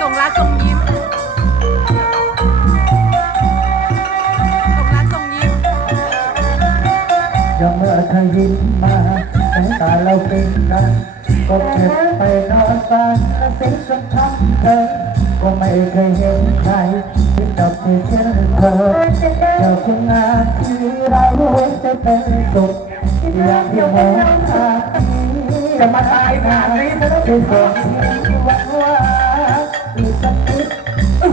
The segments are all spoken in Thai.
ส่งรักส่งยิ้มส่งรักส่งยิ้มยังเมื่อเธอยิ้มมาสายตาเราเป็นกันก็เก็บไปนอนฝันและสิ่งสำคัญเธอก็ไม่เคยเห็นใครที่กับเธอเช่นเธอเจ้าคุณงานที่เราจะเป็นสุขอยากที่มอง จะมาตายงานนี้ที่ส่งหวังว่าอีกสักนิด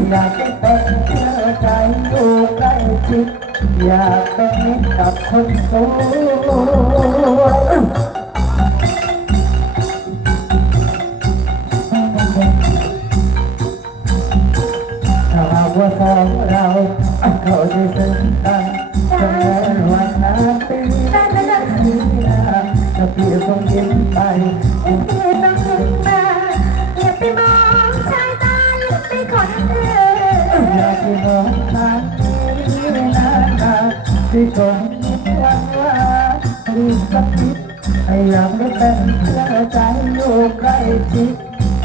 อยากจะเป็นเชื่อใจอยู่ใกล้ชิดอยากเป็นมิตรกับคนสวยถ้าหากว่าสองเราเขาได้ซึ้งกันจนเดินวันนาปีนี้นะ จะเปลี่ยนคงยิ้มไปที่ต้องเห็นมาอย่าไปมองชายตาไปคนอื่นอยากที่มองทางนี้นะนะที่คงยิ้มวันว่าดีสักนิดให้อยาได้เป็นเพื่อใจอยู่ใกล้ชิด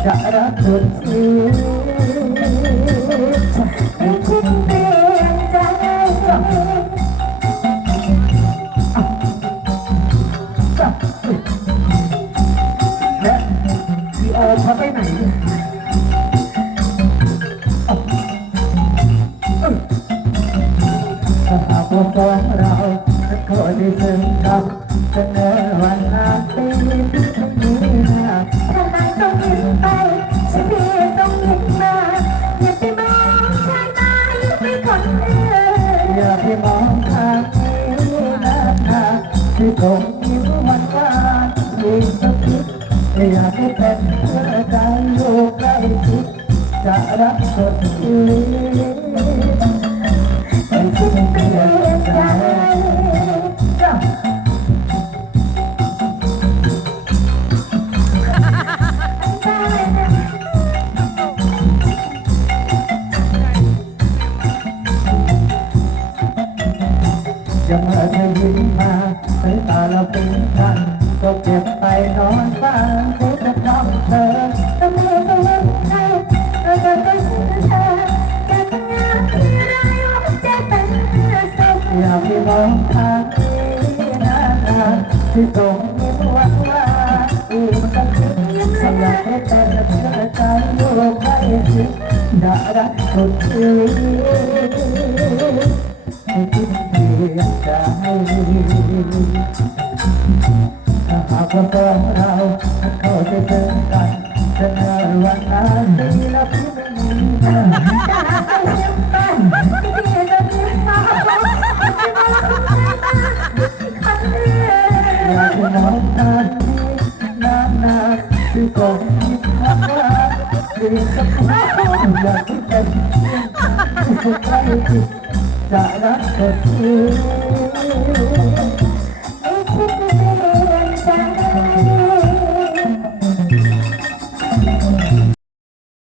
จะรักสุดชี จะขอได้ซึ้งกับเสนอวันนาปีนี้นะถ้าหากต้องเห็นไปฉันเพียต้องเห็นมาอย่าไปมองชายตาอย่าไปคนอื่นอย่าไปมองทางนี้นะนะที่คงยิ้มวันวานอีกสักทีอยากให้เป็นเพื่อใจอยู่ใกล้ชิดจะรักสุดชีวิ เราเป็นกันก็เก็บไปนอนฝันทุกคำเธอก็ไม่ได้เห็นใครเราจะต้องเชื่อเธอจะทำงานที่ไรว่าจะเป็นสุขอยากให้มองทางนี้นะนะที่ส่งยิ้มหวังว่าอีกสักทีฉันอยากให้เป็นเพื่อใจอยู่ใกล้ชิดจะรักสุดชีวิต ให้คิดเปลี่ยนใจถ้าหากว่าฟ้องเราเข้าใจเจอกันจะเนินวันนั้นที่เราพี่ไม่มีเธอจะหาไปเชื่อมันที่พี่จะมีมาจะมาทำให้มาคนอื่นอยากให้องนานนี้นานนานที่กองคิดว่าดีสักคนอยากที่เป็นที่ใกล้ชิดจะรักเธอ